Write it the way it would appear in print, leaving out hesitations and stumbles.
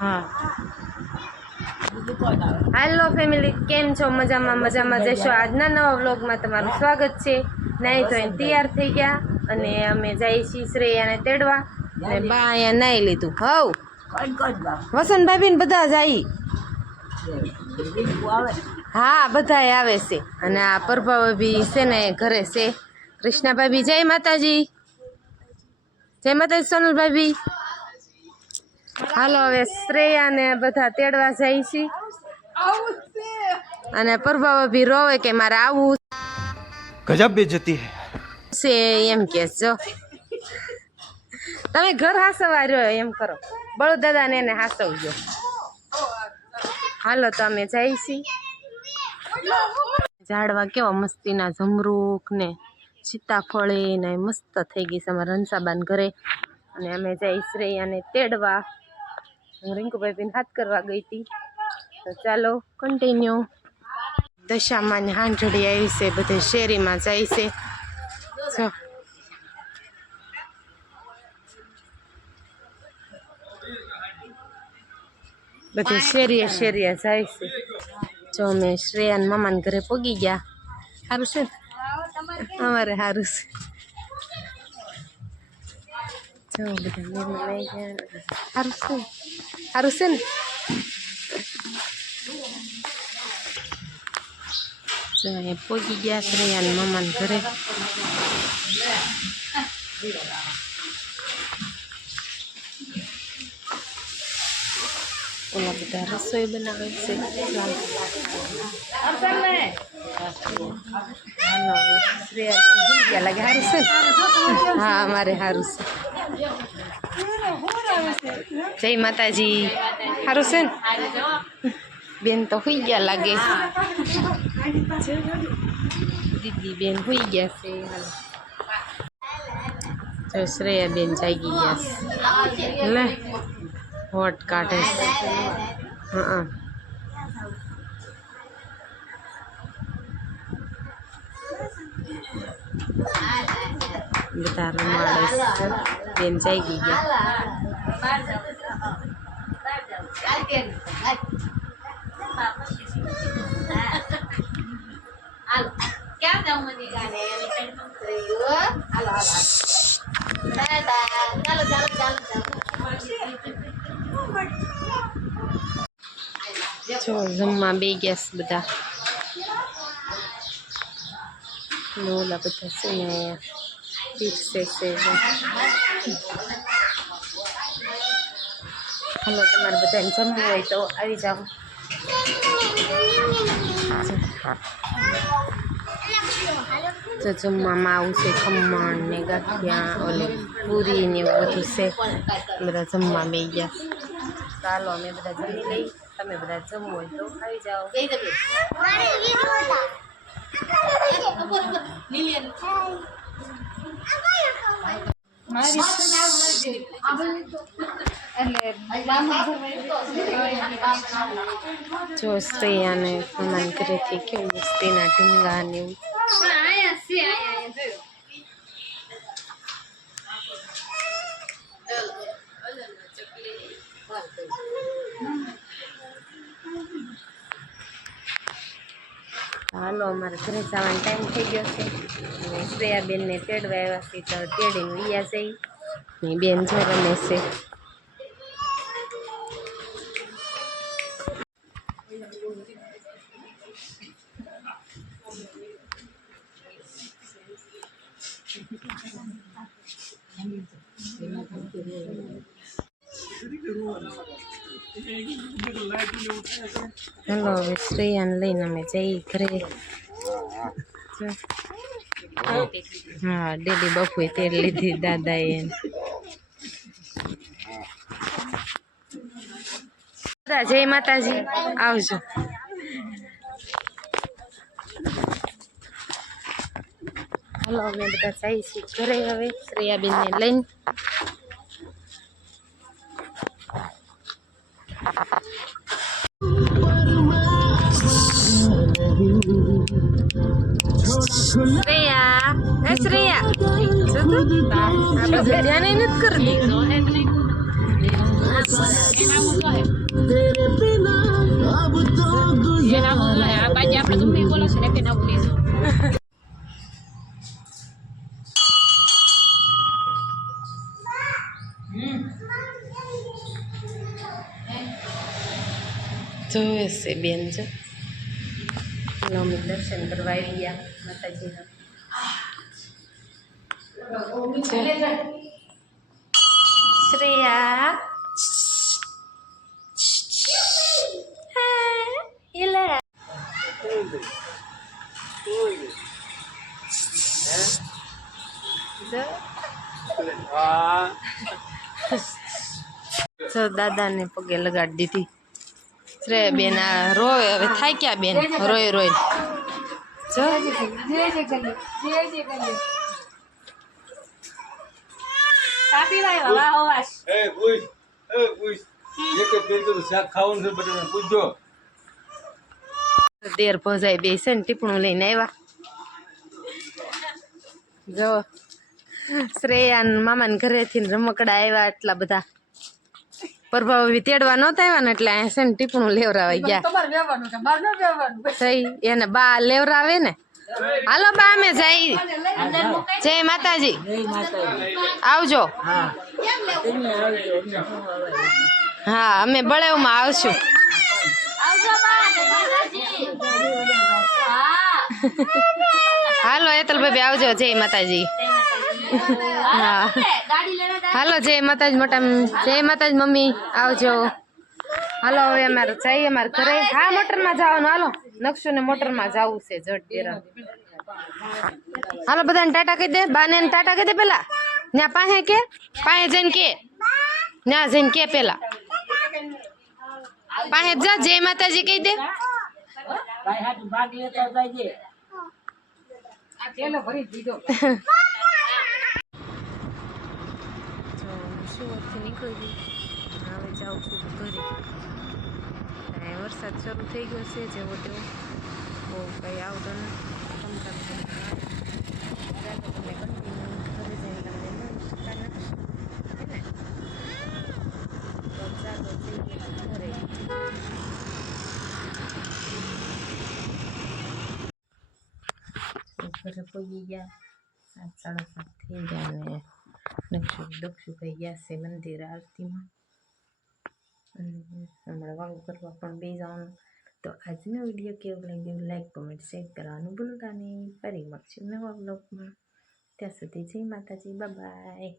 હા hello family, કેમ છો? મજામાં મજામાં જશો. આજના નવા વ્લોગમાં તમારું સ્વાગત છે. નાઈ તો તૈયાર થઈ ગયા અને અમે જઈએ છીએ શ્રેયાને તેડવા અને બા અહીંયા નાઈ લીધું. હવ વસંત ભાભી ને બધા જાય. હા બધા આવે છે અને આ પ્રભા ભાભી છે ને ઘરે છે. કૃષ્ણા ભાભી જય માતાજી. જય માતાજી સોનલ ભાભી. હાલો હવે શ્રેયા ને બધા તેડવા જાય છે અને પ્રભા ભાભી રોવે કે મારે આવું ગજબ બેઇज्जती છે એમ કે જો તમે ઘર હાસવા રહ્યો એમ કરો, બળો દાદા ને એને હાસવજો. હાલો તો અમે જાય છીએ. ઝાડવા કેવા મસ્તીના જમરૂક ને સીતાફળી ને મસ્ત થઈ ગઈ છે અમારા હંસાબાન ઘરે અને અમે જઈ શ્રેયાને તેડવા. હું રિંકુભાઈ હાથ કરવા ગઈ હતી. તો ચાલો કન્ટિન્યુ. દશામાં હાંજડી આવી છે, બધે શેરીમાં જાય છે. જો બધે શેરીએ શેરીએ જાય છે. જો અમે શ્રેયાન મામાને ઘરે પોગી ગયા. સારું છે ને અમારે સારું છે. જો બધા લઈ ગયા. સારું છે, સારું છે ને. જો અહીંયા પોગી ગયા શ્રેયાન મામાને ઘરે. ઓલા બધા રસોઈ બનાવે છે. શ્રેયા લાગે સારું છે. હા અમારે સારું છે. જય માતાજી. સારું છે ને બેન? તો સુઈ ગયા લાગે. દીદી બેન સુઈ ગયા છે. જો શ્રેયા બેન જાગી ગયા છે. લે હોટ કાઢે છે. હા બધા રમાડે છે. બેન જાગી ગયા. જો જમવા બે ગેસ બધા ઓલા બધા છે ને પીરસે છે. હાલો તમારે બધાને જમવું હોય તો આવી જાઓ. તો જમવામાં આવું છે ખમણ ને ગાંઠિયા ઓલી પૂરી ને એવું બધું છે. બધા જમવા બે ગયા. ચાલો અમે બધા જમી લઈ. તમે બધા જમવું હોય તો આવી જાઓ. જો શ્રેયાને મન ઘરેથી કેવું મસ્તીના ઢીંગા ને એવું. હાલો અમારે ઘરે જવાનો ટાઈમ થઈ ગયો છે અને શ્રેયાબેનને તેડવા આવ્યા છે તો તેડીને વિયા જઈ. બેન જો રમે છે. હાલો હવે શ્રેયાને લઈને અમે જઈ ઘરે. હા ડેડી બપુએ તેલ લીધી દાદાએ. જય માતાજી. આવજો. હાલો અમે બધા જઈએ છીએ ઘરે હવે શ્રેયાબેનને લઈને. શ્રેયા, શ્રેયા ધ્યાન નથી કરતી. જોવે છે બેન જો અમે દર્શન કરવા આવી ગયા માતાજીના શ્રેયા હિલા જો દાદાને પગે લગાડી દીધી શ્રેયા બેન આ રોય હવે થાય ક્યાં બેન રોય રોય જો દેર ભજાઈ બેસે ને ટીપણું લઈને આવ્યા જો શ્રેયા મામાને ઘરેથી રમકડા આવ્યા એટલા બધા પ્રભાવ તેડવા નહોતા આવ્યા ને એટલે છે ને ટીપણું લેવરાવા ગયા થઈ એને બા લેવરાવે ને હાલો બા અમે જઈ જય માતાજી આવજો હા અમે બળેવમાં આવશું હાલો હેતલભાઈ આવજો જય માતાજી હા હાલો જય માતાજી મોટા જય માતાજી મમ્મી આવજો હાલો હવે અમારે જઈએ અમારે ઘરે હા મોટરમાં જવાનું હાલો નકશો ને મોટરમાં જવું છે જટ દેરા હાલો બધાને ટાટા કહી દે બાને ટાટા કહી દે પેલા ત્યાં પાસે જઈને કે ત્યાં જઈને કે પેલા પાસે જા જય માતાજી કહી દે નીકળી હવે જાઉં છું ઘરે વરસાદ શરૂ થઈ ગયો છે જેવો તેવો બહુ કંઈ આવતો નથી તમે કન્ટિન્યુ ઘરે જઈને તમને ચાલો જઈએ ઘરે ઘરે પહોંચી ગયા 7:30 થઈ ગયા ને નક્ષુ દક્ષુ કહી ગયા છે મંદિર આરતીમાં હમણાં વાળું કરવા પણ બે જવાનું તો આજનો વિડીયો કેવો લાગ્યો લાઈક કોમેન્ટ શેર કરવાનું ભૂલતા નહીં ફરી મળશું નવા બ્લોગમાં ત્યાં સુધી જય માતાજી બાય બાય